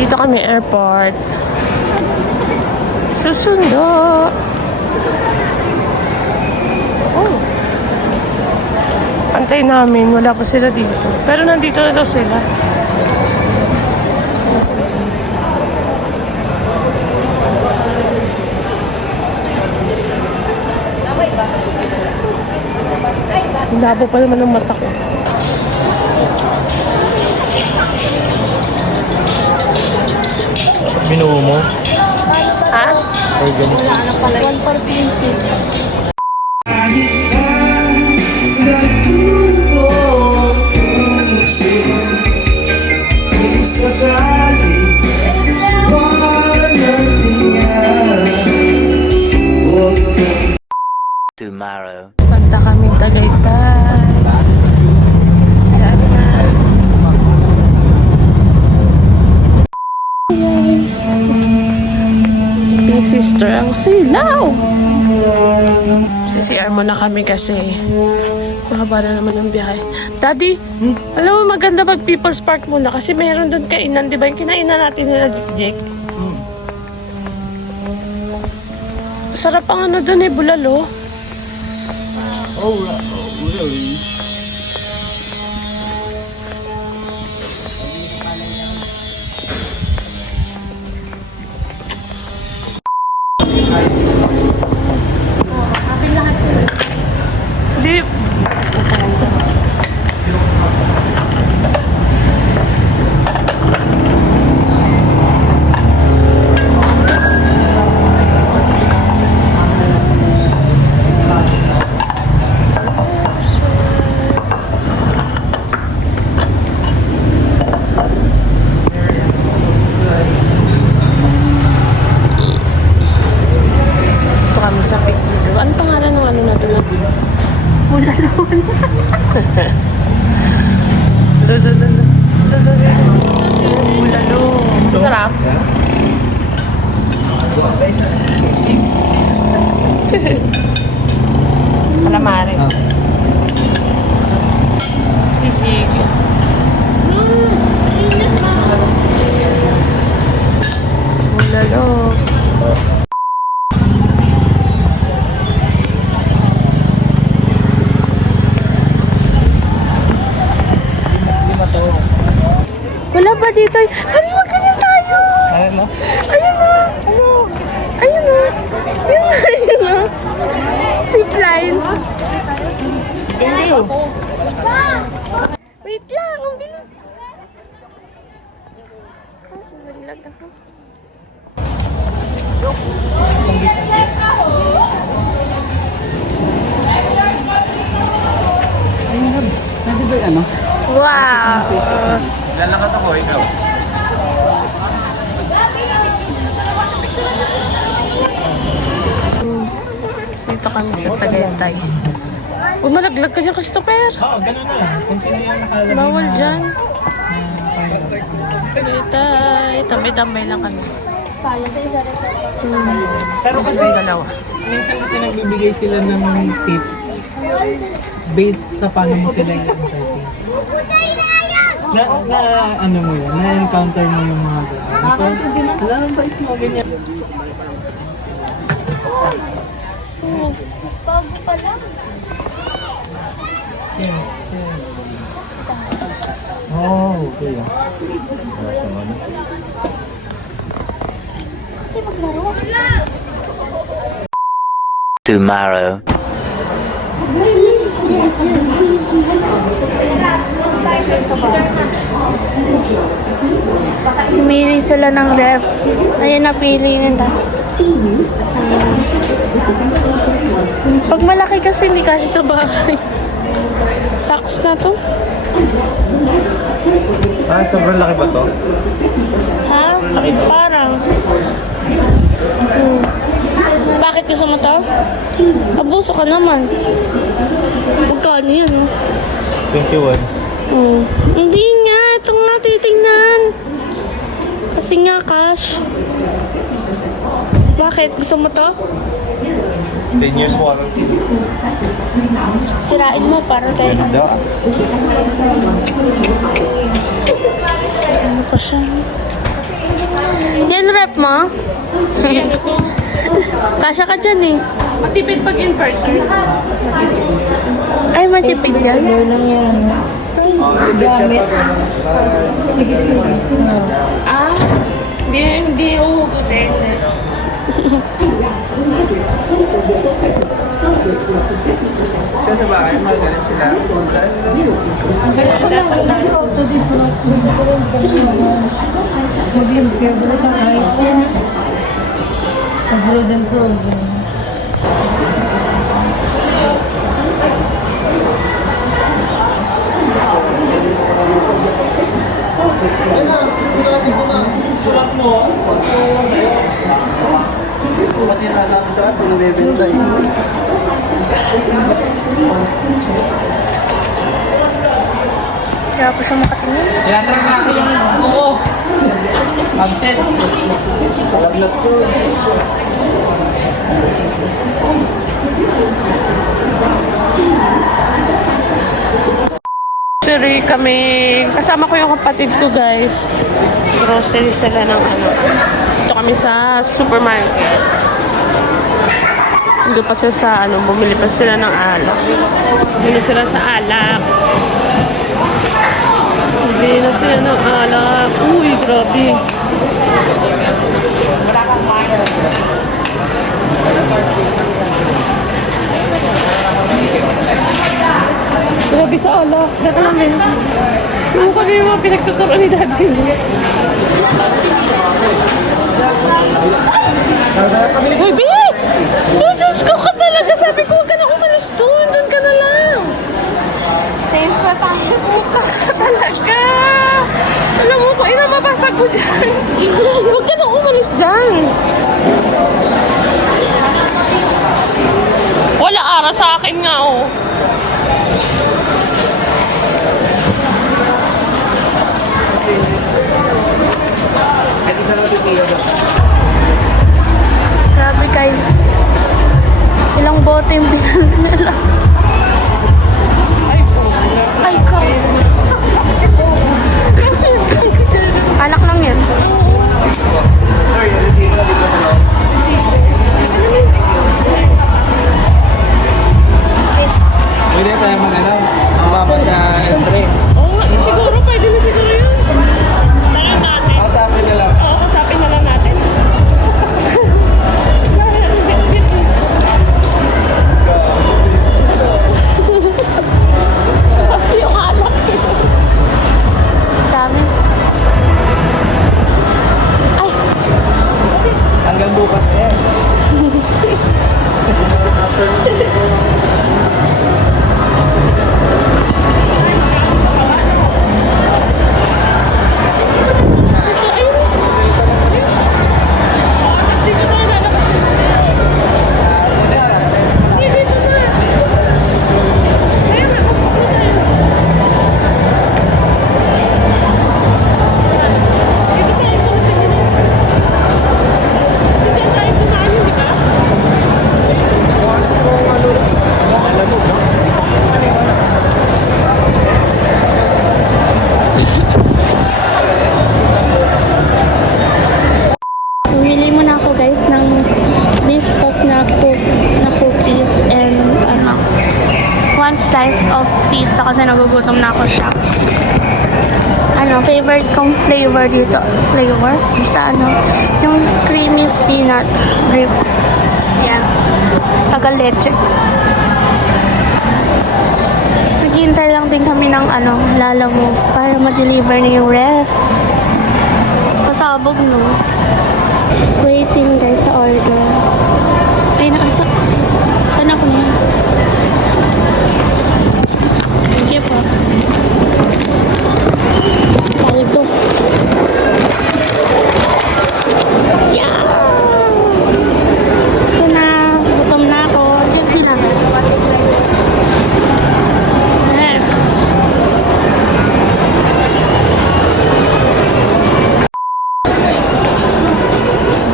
Dito kami airport. Susundo. Oh. Antay namin. Wala pa sila dito. Pero nandito na daw sila. Labo pa naman ang mata ko. Binuo mo? Ha? Organic. One per piece. Tomorrow. Punta kami Tagaytay. Yes. Big sister ang silaw. CCR muna kami kasi mahaba na naman ang biyahe. Daddy, alam mo maganda mag People's Park muna kasi mayroon doon kainan, di ba? Yung kinainan natin nila Jake. Sarap ang ano doon eh, bulalo. Oh, really? Hindi. Ito kami sa picnic. Ano pangalan ng ano natin? Bulalon. Bulalon. Sarap. Sisig. Calamares. Sisig. Bulalon. Wala ba dito? Ano magkano tayo? Ayun no? Ayun na! Ano? Ayun na! Ayun na! Ayun na! Zipline! Hindi oh. Wait lang! Ang bilis! Naglag ako. Pwede ba ano? Wow! Lalakad ako, ikaw. Dito kami sa Tagaytay. Huwag malaglag kasi Christopher! Oo, ganun na. Kung sino yung nakalagay Bawal na- dyan. na Tagaytay. Tambay-tambay lang kami. Pero Kasi kasi, dalawa. minsan kasi nagbibigay sila ng tip based sa paano mo sila i-entertain. Ano mo yun? Na-encounter mo yung mga gano'n. Wala nang bait mo, ganyan. Bago pa lang. Yeah, yeah. Oh, okay. Tomorrow. Pumili sila ng ref. Ayun, napili nila. Pag malaki kasi hindi kasi sa bahay. Saks na to. Ah, sobrang laki ba to? Ha? Parang. Bakit gusto mo to? Abuso ka naman. Magkano yun? 21. Hindi nga. Itong natitingnan. Kasi nga cash. Bakit? Gusto mo to? 10 years warranty. Sirain mo para tayo. Ganda. Ano pa siya? rep mo? Kasya ka dyan eh. Matipid pag inverter. Ay, matipid yan. lang yan. Gamit. Sige, sige. Ah, hindi uhugutin. Siya sa bahay, magaling sila. Auto defrost. Mag-limpyo ko sa ice yan. Frozen. Kasi nasabi sa akin, nabibenta eh. Kaya po siya makatingin. Tinatrack na kasi yung oo. Absent. Talaglag ko. Grocery kami. Kasama ko yung kapatid ko, guys. Grocery sila ng ano. Dito kami sa supermarket. Doon pa sila sa ano, bumili pa sila ng alak. Bumili sila sa alak. Bumili na sila ng alak. Uy, grabe. Grabe sa alak. Daka lang din. Ano kami yung mga pinagtuturuan ni Daddy? Uy, Bi! Oh, Diyos ko ka talaga. Sabi ko, huwag ka na umalis doon. Doon ka na lang. Safe pa tayo. Ka talaga. Alam mo ko, ina, mabasag mo dyan. Huwag ka na umalis dyan. Wala ara sa akin nga, oh. Grabe guys. Ilang bote yung pinali nila. Ay, po. Ay, ko. Alak lang yan. Pwede tayo mag-ano, mababa sa entry. Oo, siguro pwede na siguro yun. Tangan natin. Kasapin na lang. Oo, kasapin na lang natin. Yung alak. Dami. Ay, Hanggang bukas na yan. Dito tayo lalabas. Hindi, dito na. Ayun na, pupunta tayo. Dito tayo, ito na sige na. Kasi dyan tayo kumain, di ba? bumili muna ako guys ng biscuit na cookies and ano, one slice of pizza kasi nagugutom na ako siya. Ano, favorite kong flavor dito. Flavor? Basta ano, yung creamy peanut drip. Yan. Taga leche. Naghihintay lang din kami ng ano, Lalamove para ma-deliver na yung ref. Pasabog no. Waiting guys sa order. Ay, ito. Saan ako na? Thank you po. Paldo. Yeah! Ito na. Gutom na ako. Yun sila. Yes.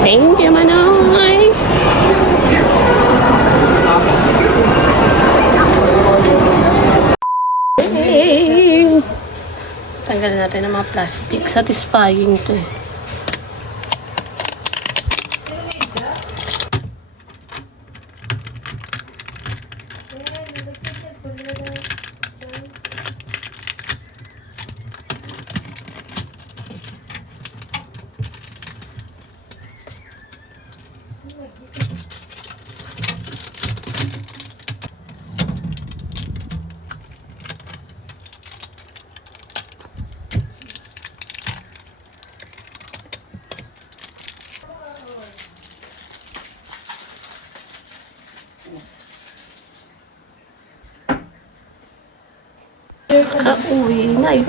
Thank you, Manoy. Hey. Tanggalin natin ang mga plastic. Satisfying to eh. Uwi na yun.